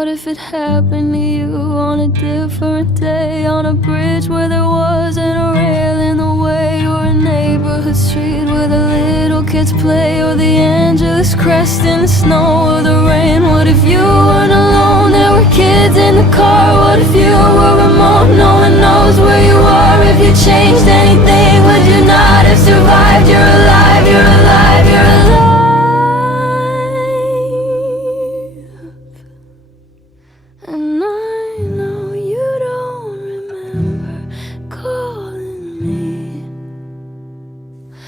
What if it happened to you on a different day, on a bridge where there wasn't a rail in the way, or a neighborhood street where the little kids play, or the Angeles crest in the snow or the rain? What if you weren't alone, there were kids in the car? What if you were remote, no one knows where you are? If you changed anything, would you not have survived? You're